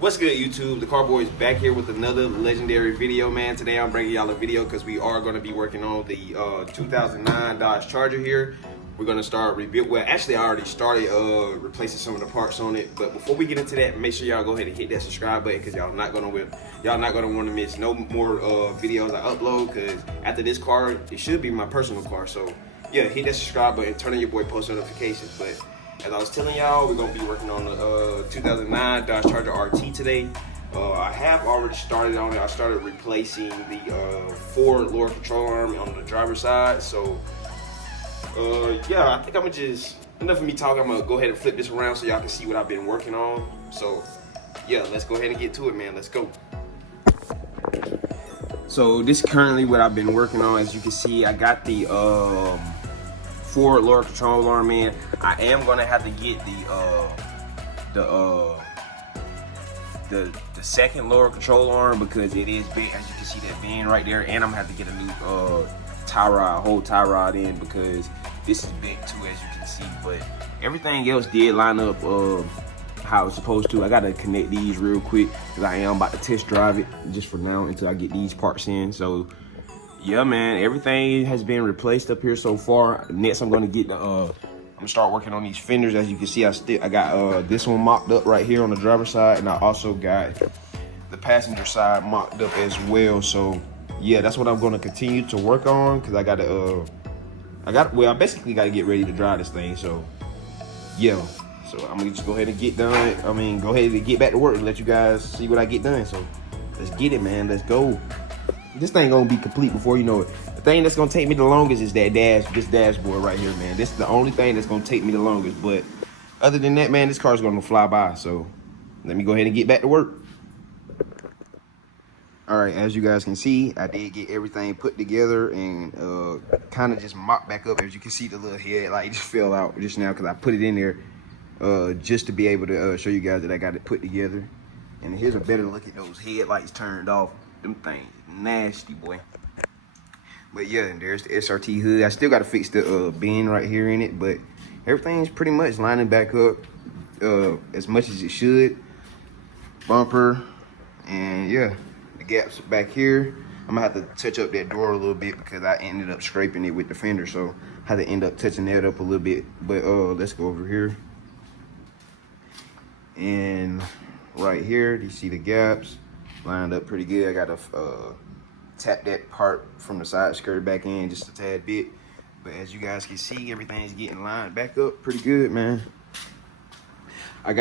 What's good, YouTube? The Car Boy is back here with another legendary video, man. Today I'm bringing y'all a video because we are going to be working on the 2009 Dodge Charger here. We're going to start rebuild. Well, actually, I already started replacing some of the parts on it. But before we get into that, make sure y'all go ahead and hit that subscribe button because y'all not gonna want to miss no more videos I upload. Because after this car, it should be my personal car. So yeah, hit that subscribe button, turn on your boy post notifications. But as I was telling y'all, we're gonna be working on the 2009 Dodge Charger RT today. I have already started on it. I started replacing the forward lower control arm on the driver's side. So yeah, I think I'm gonna just, enough of me talking, I'm gonna go ahead and flip this around so y'all can see what I've been working on. So yeah, let's go ahead and get to it, man. Let's go. So this is currently what I've been working on. As you can see, I got the forward lower control arm in. I am gonna have to get the second lower control arm because it is big. As you can see that bend right there, and I'm gonna have to get a new tie rod, whole tie rod in because this is big too, as you can see. But everything else did line up how it's supposed to. I gotta connect these real quick because I am about to test drive it just for now until I get these parts in. So yeah, man, everything has been replaced up here so far. Next, I'm gonna get the I'm gonna start working on these fenders. As you can see, I got this one mocked up right here on the driver's side, and I also got the passenger side mocked up as well. So yeah, that's what I'm gonna continue to work on because I basically gotta get ready to drive this thing. So yeah, so I'm gonna just go ahead and get done. Go ahead and get back to work and let you guys see what I get done. So let's get it, man. Let's go. This thing gonna be complete before you know it. The thing that's gonna take me the longest is this dashboard right here, man. This is the only thing that's gonna take me the longest. But other than that, man, this car's gonna fly by. So let me go ahead and get back to work. All right, as you guys can see, I did get everything put together and kind of just mocked back up. As you can see, the little headlight just fell out just now because I put it in there just to be able to show you guys that I got it put together. And here's a better look at those headlights turned off. Them things nasty, boy. But yeah, there's the SRT hood. I still got to fix the bend right here in it, but everything's pretty much lining back up as much as it should. Bumper, and yeah, the gaps back here. I'm gonna have to touch up that door a little bit because I ended up scraping it with the fender, so I had to end up touching that up a little bit. But let's go over here. And right here, you see the gaps lined up pretty good. I gotta tap that part from the side skirt back in just a tad bit. But as you guys can see, everything's getting lined back up pretty good, man. I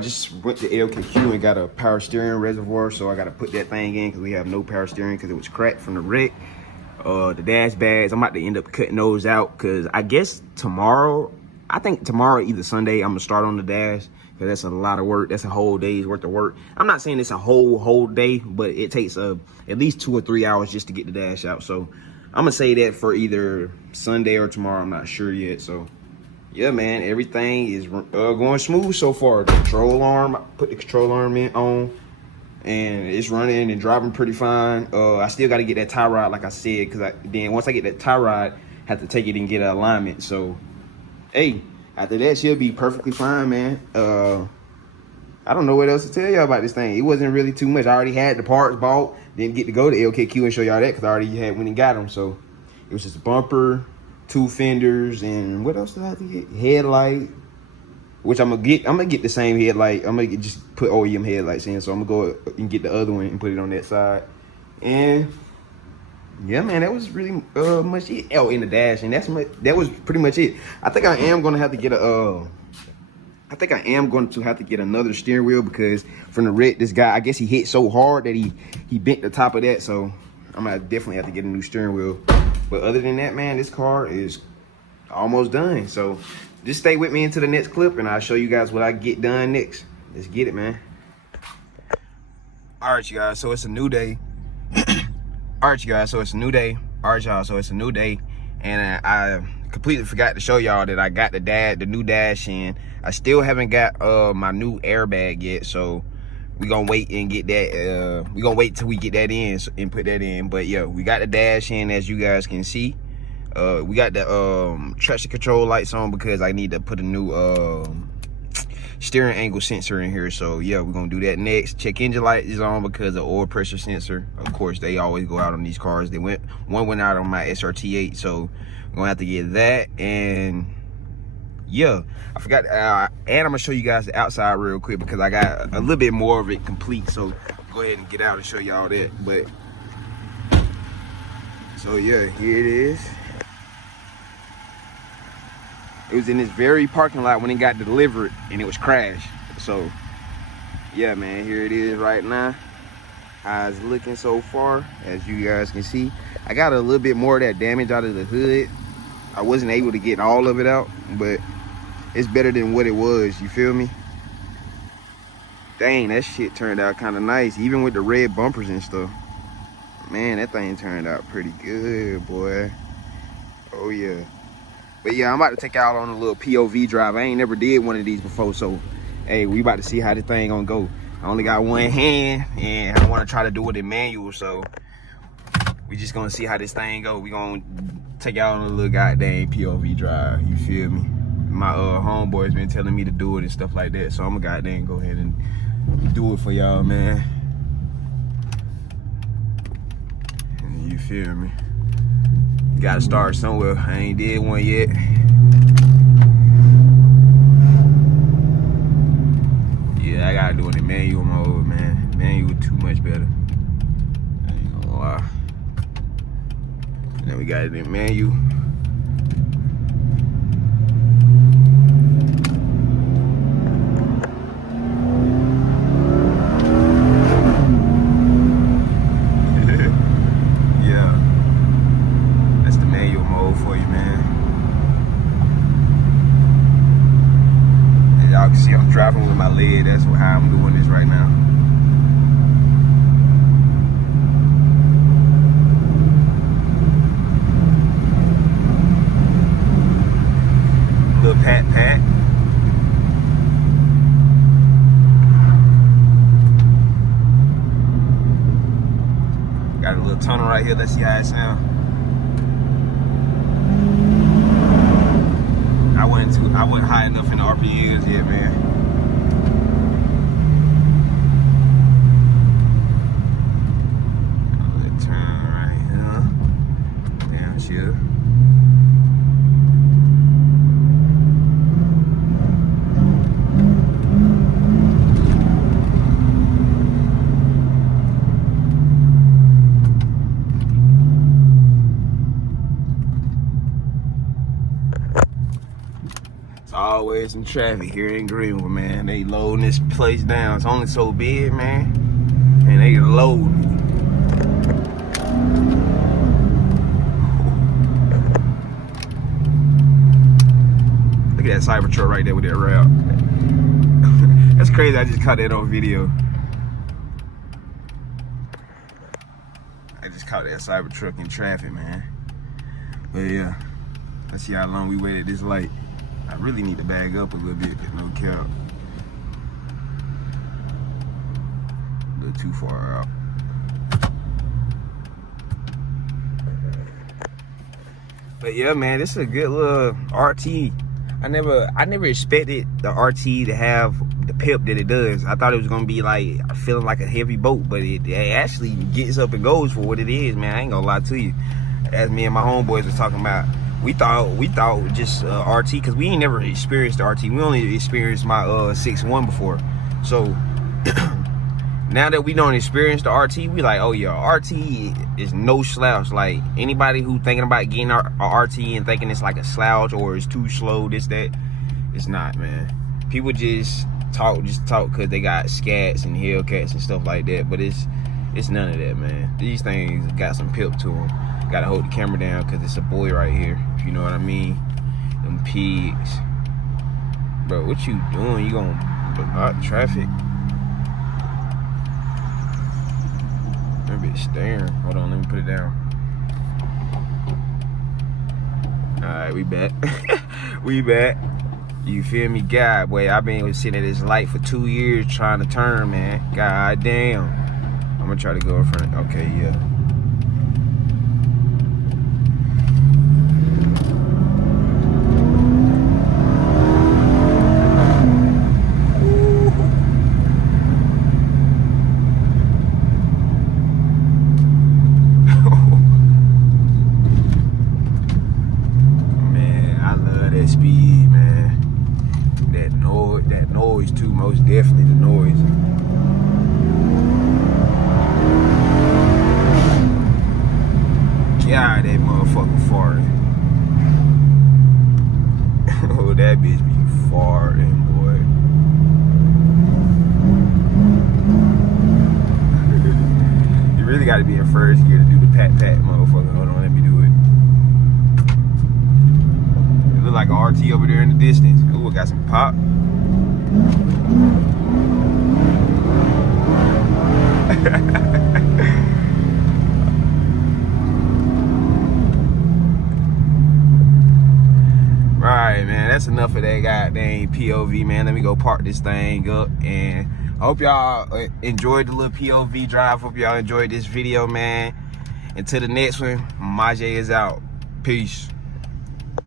just went to LKQ and got a power steering reservoir, so I gotta put that thing in because we have no power steering because it was cracked from the wreck. The dash bags, I'm about to end up cutting those out because I guess tomorrow, either Sunday, I'm gonna start on the dash. Cause that's a lot of work. That's a whole day's worth of work. I'm not saying it's a whole day, but it takes at least 2 or 3 hours just to get the dash out. So I'm gonna say that for either Sunday or tomorrow. I'm not sure yet. So yeah, man, everything is going smooth so far. The control arm, I put the control arm on, and it's running and driving pretty fine. I still got to get that tie rod, like I said, because then once I get that tie rod, I have to take it and get an alignment. So hey, after that, she'll be perfectly fine, man. I don't know what else to tell y'all about this thing. It wasn't really too much. I already had the parts bought. Didn't get to go to LKQ and show y'all that because I already went and got them. So it was just a bumper, 2 fenders, and what else did I have to get? Headlight, which I'm gonna get the same headlight. I'm gonna just put OEM headlights in. So I'm gonna go and get the other one and put it on that side. And yeah, man, that was really much it. Oh, in the dash, and that was pretty much it. I think I am gonna have to get another steering wheel because from the wreck, this guy, I guess he hit so hard that he bent the top of that. So I'm gonna definitely have to get a new steering wheel. But other than that, man, this car is almost done. So just stay with me into the next clip, and I'll show you guys what I get done next. Let's get it, man. All right, you guys. So it's a new day. All right, you guys, so it's a new day. All right, y'all, so it's a new day. And I completely forgot to show y'all that I got the new dash in. I still haven't got my new airbag yet, so we're gonna wait and get that. We're gonna wait till we get that in and put that in. But yeah, we got the dash in, as you guys can see. We got the traction control lights on because I need to put a new steering angle sensor in here. So yeah, we're gonna do that next. Check engine light is on because of oil pressure sensor. Of course, they always go out on these cars. One went out on my SRT8, so we're gonna have to get that. And yeah, I forgot, and I'm gonna show you guys the outside real quick because I got a little bit more of it complete. So go ahead and get out and show y'all that. But so yeah, here it is. It was in this very parking lot when it got delivered and it was crashed. So yeah, man, here it is right now. How it's looking so far, as you guys can see. I got a little bit more of that damage out of the hood. I wasn't able to get all of it out, but it's better than what it was, you feel me? Dang, that shit turned out kind of nice, even with the red bumpers and stuff. Man, that thing turned out pretty good, boy. Oh yeah. But yeah, I'm about to take out on a little POV drive. I ain't never did one of these before, so hey, we about to see how this thing gonna go. I only got one hand, and I want to try to do it in manual, so we just gonna see how this thing go. We gonna take out on a little goddamn POV drive, you feel me? My homeboy's been telling me to do it and stuff like that, so I'm gonna goddamn go ahead and do it for y'all, man. You feel me? Gotta start somewhere. I ain't did one yet. Yeah, I gotta do it in manual mode, man. Manual too much better. I ain't gonna lie. And then we got it in manual. Y'all can see I'm driving with my leg. That's how I'm doing this right now. Little pat. Got a little tunnel right here. Let's see how it sounds. I wasn't high enough in the RPMs yet, man. Let's turn right here. Down here. Always some traffic here in Greenwood, man. They loading this place down. It's only so big, man. And they loading. Look at that Cybertruck right there with that route. That's crazy. I just caught that on video. I just caught that Cybertruck in traffic, man. But yeah, let's see how long we wait at this light. I really need to bag up a little bit, no cap. A little too far out. But yeah, man, this is a good little RT. I never expected the RT to have the pip that it does. I thought it was gonna be like feeling like a heavy boat, but it actually gets up and goes for what it is, man. I ain't gonna lie to you. As me and my homeboys was talking about, we thought just RT, because we ain't never experienced the RT. We only experienced my 6.1 before. So now that we don't experience the RT, we like, oh yeah, RT is no slouch. Like anybody who thinking about getting a RT and thinking it's like a slouch or it's too slow, this, that, it's not, man. People just talk because they got scats and Hellcats and stuff like that, but it's none of that, man. These things got some pip to them. Gotta hold the camera down because it's a boy right here, if you know what I mean. Them pigs. Bro, what you doing? You gonna block traffic? That bitch staring. Hold on, let me put it down. Alright, we back. We back. You feel me? God, boy, I've been sitting at this light for 2 years trying to turn, man. God damn. I'm gonna try to go in front. Okay, yeah. got to be in first gear to do the pat, motherfucker. Hold on, let me do it. It look like an RT over there in the distance. Ooh, it got some pop. Alright, man, that's enough of that goddamn POV, man. Let me go park this thing up, and I hope y'all enjoyed the little POV drive. Hope y'all enjoyed this video, man. Until the next one, Majay is out. Peace.